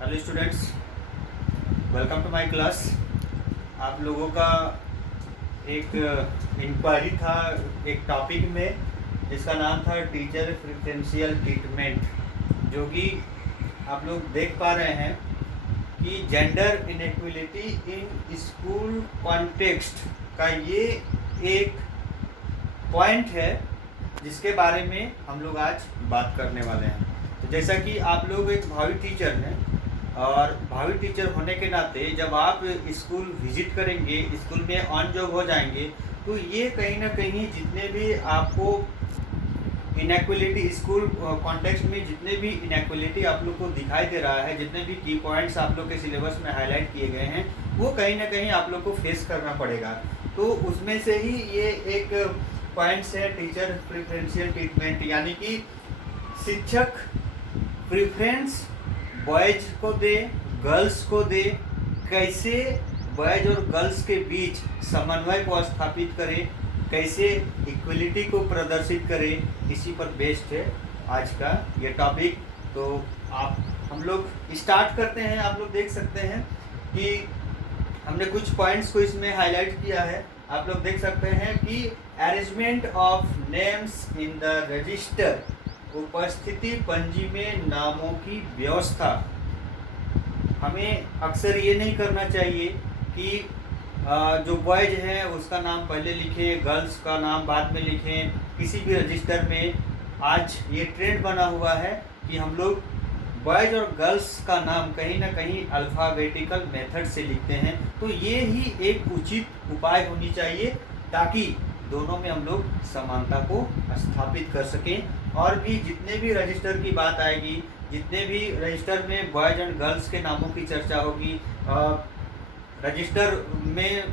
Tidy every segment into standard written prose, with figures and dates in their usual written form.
Hello students, welcome to my class. आप लोगों का एक इंक्वायरी था एक टॉपिक में जिसका नाम था टीचर प्रेफरेंशियल ट्रीटमेंट, जो कि आप लोग देख पा रहे हैं कि gender inequality in school context का ये एक पॉइंट है जिसके बारे में हम लोग आज बात करने वाले हैं। तो जैसा कि आप लोग एक भावी टीचर हैं और भावी टीचर होने के नाते जब आप स्कूल विजिट करेंगे, स्कूल में ऑन जॉब हो जाएंगे, तो ये कहीं ना कहीं जितने भी आपको इनइक्वलिटी स्कूल कॉन्टेक्स्ट में जितने भी इनइक्वलिटी आप लोग को दिखाई दे रहा है, जितने भी की पॉइंट्स आप लोग के सिलेबस में हाईलाइट किए गए हैं, वो कहीं ना कहीं आप लोग को फेस करना पड़ेगा। तो उसमें से ही ये एक पॉइंट्स है टीचर प्रेफरेंशियल ट्रीटमेंट, यानी कि शिक्षक प्रेफरेंस बॉयज को दे, गर्ल्स को दे, कैसे बॉयज और गर्ल्स के बीच समन्वय को स्थापित करें, कैसे इक्वलिटी को प्रदर्शित करें, इसी पर बेस्ड है आज का ये टॉपिक। तो हम लोग स्टार्ट करते हैं। आप लोग देख सकते हैं कि हमने कुछ पॉइंट्स को इसमें हाईलाइट किया है। आप लोग देख सकते हैं कि arrangement of names in the register, उपस्थिति पंजी में नामों की व्यवस्था। हमें अक्सर ये नहीं करना चाहिए कि जो बॉयज है उसका नाम पहले लिखें, गर्ल्स का नाम बाद में लिखें किसी भी रजिस्टर में। आज ये ट्रेंड बना हुआ है कि हम लोग बॉयज और गर्ल्स का नाम कहीं ना कहीं अल्फ़ाबेटिकल मेथड से लिखते हैं। तो ये ही एक उचित उपाय होनी चाहिए ताकि दोनों में हम लोग समानता को स्थापित कर सकें। और भी जितने भी रजिस्टर की बात आएगी, जितने भी रजिस्टर में बॉयज एंड गर्ल्स के नामों की चर्चा होगी, रजिस्टर में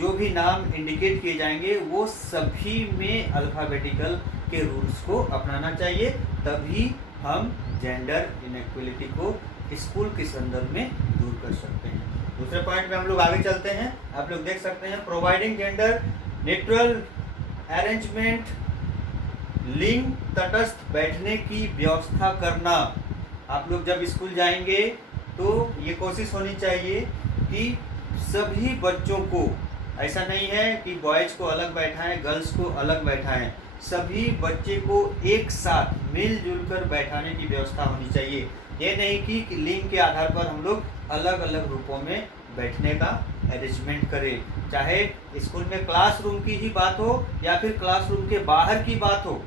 जो भी नाम इंडिकेट किए जाएंगे वो सभी में अल्फ़ाबेटिकल के रूल्स को अपनाना चाहिए, तभी हम जेंडर इनइक्वलिटी को स्कूल के संदर्भ में दूर कर सकते हैं। दूसरे पॉइंट में हम लोग आगे चलते हैं। आप लोग देख सकते हैं प्रोवाइडिंग जेंडर न्यूट्रल अरेंजमेंट, लिंग तटस्थ बैठने की व्यवस्था करना। आप लोग जब स्कूल जाएंगे तो ये कोशिश होनी चाहिए कि सभी बच्चों को, ऐसा नहीं है कि बॉयज को अलग बैठाएं, गर्ल्स को अलग बैठाएं, सभी बच्चे को एक साथ मिलजुल कर बैठाने की व्यवस्था होनी चाहिए। ये नहीं कि लिंग के आधार पर हम लोग अलग अलग रूपों में बैठने का अरेंजमेंट करें। चाहे स्कूल में क्लासरूम की ही बात हो या फिर क्लासरूम के बाहर की बात हो,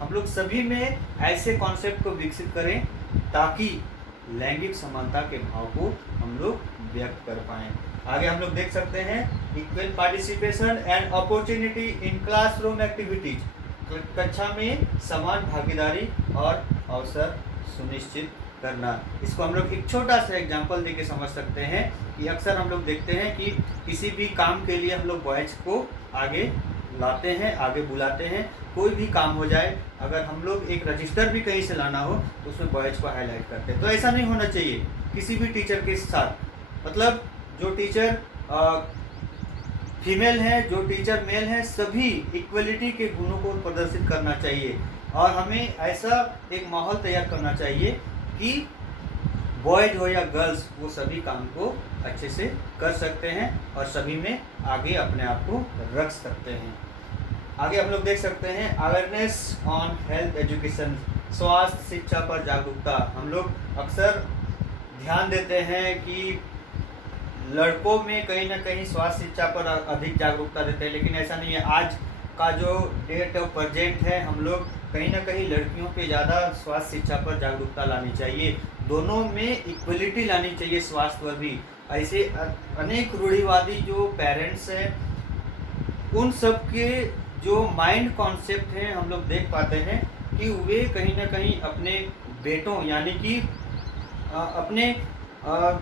हम लोग सभी में ऐसे कॉन्सेप्ट को विकसित करें ताकि लैंगिक समानता के भाव को हम लोग व्यक्त कर पाएँ। आगे हम लोग देख सकते हैं equal participation and opportunity in classroom activities, कक्षा में समान भागीदारी और अवसर सुनिश्चित करना। इसको हम लोग एक छोटा सा एग्जांपल देके समझ सकते हैं कि अक्सर हम लोग देखते हैं कि किसी भी काम के लिए हम लोग बॉयज को आगे लाते हैं, आगे बुलाते हैं। कोई भी काम हो जाए, अगर हम लोग एक रजिस्टर भी कहीं से लाना हो तो उसमें बॉयज को हाईलाइट करते हैं। तो ऐसा नहीं होना चाहिए किसी भी टीचर के साथ। मतलब जो टीचर फीमेल हैं, जो टीचर मेल हैं, सभी इक्वलिटी के गुणों को प्रदर्शित करना चाहिए। और हमें ऐसा एक माहौल तैयार करना चाहिए कि बॉयज हो या गर्ल्स, वो सभी काम को अच्छे से कर सकते हैं और सभी में आगे अपने आप को रख सकते हैं। आगे हम लोग देख सकते हैं अवेयरनेस ऑन हेल्थ एजुकेशन, स्वास्थ्य शिक्षा पर जागरूकता। हम लोग अक्सर ध्यान देते हैं कि लड़कों में कहीं ना कहीं स्वास्थ्य शिक्षा पर अधिक जागरूकता देते हैं, लेकिन ऐसा नहीं है। आज का जो डेट ऑफ प्रेजेंट है, हम लोग कहीं ना कहीं लड़कियों पे ज़्यादा स्वास्थ्य शिक्षा पर जागरूकता लानी चाहिए। दोनों में इक्वलिटी लानी चाहिए, स्वास्थ्य पर भी। ऐसे अनेक रूढ़िवादी जो पेरेंट्स हैं, उन सब के जो माइंड कॉन्सेप्ट हैं, हम लोग देख पाते हैं कि वे कहीं ना कहीं अपने बेटों, यानी कि अपने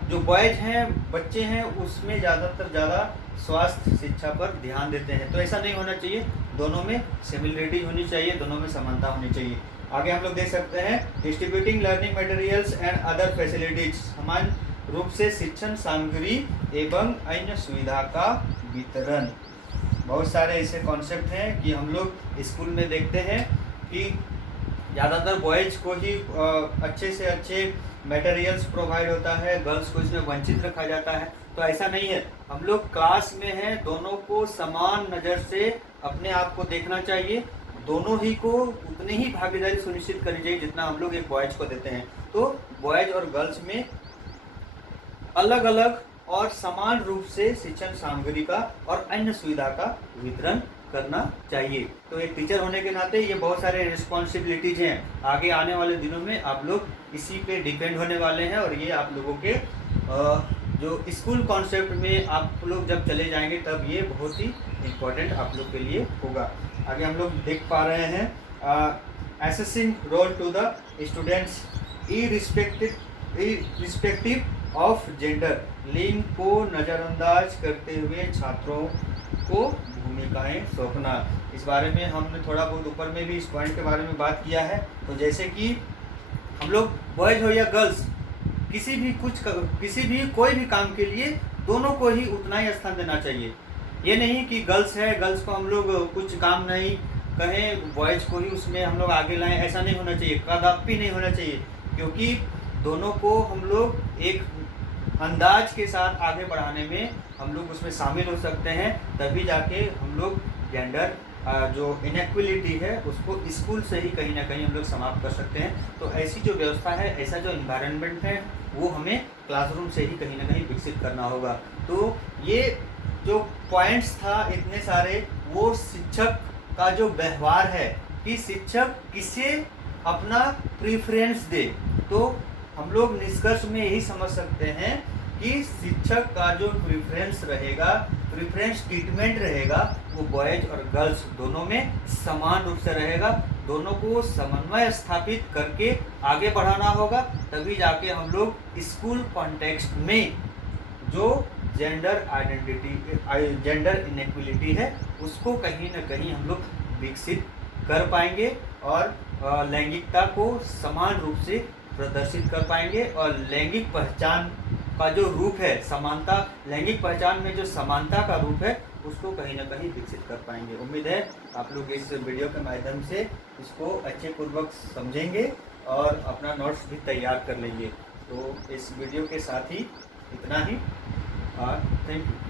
जो बॉयज हैं, बच्चे हैं, उसमें ज़्यादा स्वास्थ्य शिक्षा पर ध्यान देते हैं। तो ऐसा नहीं होना चाहिए, दोनों में सिमिलरिटी होनी चाहिए, दोनों में समानता होनी चाहिए। आगे हम लोग देख सकते हैं distributing learning materials and other facilities, समान रूप से शिक्षण सामग्री एवं अन्य सुविधा का वितरण। बहुत सारे ऐसे कॉन्सेप्ट हैं कि हम लोग स्कूल में देखते हैं कि ज़्यादातर बॉयज़ को ही अच्छे से अच्छे मटेरियल्स प्रोवाइड होता है, गर्ल्स को इसमें वंचित रखा जाता है। तो ऐसा नहीं है, हम लोग क्लास में हैं, दोनों को समान नज़र से अपने आप को देखना चाहिए, दोनों ही को उतनी ही भागीदारी सुनिश्चित करनी चाहिए जितना हम लोग एक बॉयज़ को देते हैं। तो बॉयज़ और गर्ल्स में अलग अलग और समान रूप से शिक्षण सामग्री का और अन्य सुविधा का वितरण करना चाहिए। तो एक टीचर होने के नाते ये बहुत सारे रिस्पॉन्सिबिलिटीज हैं, आगे आने वाले दिनों में आप लोग इसी पे डिपेंड होने वाले हैं, और ये आप लोगों के जो स्कूल कॉन्सेप्ट में आप लोग जब चले जाएंगे तब ये बहुत ही इम्पोर्टेंट आप लोग के लिए होगा। आगे हम लोग देख पा रहे हैं assessing role to the students irrespective of gender, लिंग को नज़रअंदाज करते हुए छात्रों को भूमिकाएं सौंपना। इस बारे में हमने थोड़ा बहुत ऊपर में भी इस पॉइंट के बारे में बात किया है। तो जैसे कि हम लोग बॉयज़ हो या गर्ल्स, किसी भी कोई भी काम के लिए दोनों को ही उतना ही स्थान देना चाहिए। ये नहीं कि गर्ल्स है, गर्ल्स को हम लोग कुछ काम नहीं कहें, बॉयज़ को ही उसमें हम लोग आगे लाएं, ऐसा नहीं होना चाहिए, कदापि नहीं होना चाहिए। क्योंकि दोनों को हम लोग एक अंदाज के साथ आगे बढ़ाने में हम लोग उसमें शामिल हो सकते हैं, तभी जाके हम लोग जेंडर जो इनइक्वलिटी है उसको स्कूल से ही कहीं ना कहीं हम लोग समाप्त कर सकते हैं। तो ऐसी जो व्यवस्था है, ऐसा जो इन्वायरमेंट है, वो हमें क्लासरूम से ही कहीं ना कहीं विकसित करना होगा। तो ये जो पॉइंट्स था इतने सारे, वो शिक्षक का जो व्यवहार है कि शिक्षक किसे अपना प्रीफरेंस दे, तो हम लोग निष्कर्ष में यही समझ सकते हैं कि शिक्षक का जो प्रीफरेंस रहेगा, प्रीफरेंस ट्रीटमेंट रहेगा, वो बॉयज़ और गर्ल्स दोनों में समान रूप से रहेगा। दोनों को समन्वय स्थापित करके आगे बढ़ाना होगा, तभी जाके हम लोग स्कूल कॉन्टेक्स्ट में जो जेंडर इनइक्वलिटी है उसको कहीं ना कहीं हम लोग विकसित कर पाएंगे, और लैंगिकता को समान रूप से प्रदर्शित कर पाएंगे, और लैंगिक पहचान का जो रूप है समानता, लैंगिक पहचान में जो समानता का रूप है उसको कहीं ना कहीं विकसित कर पाएंगे। उम्मीद है आप लोग इस वीडियो के माध्यम से इसको अच्छे पूर्वक समझेंगे और अपना नोट्स भी तैयार कर लेंगे। तो इस वीडियो के साथ ही इतना ही, और थैंक यू।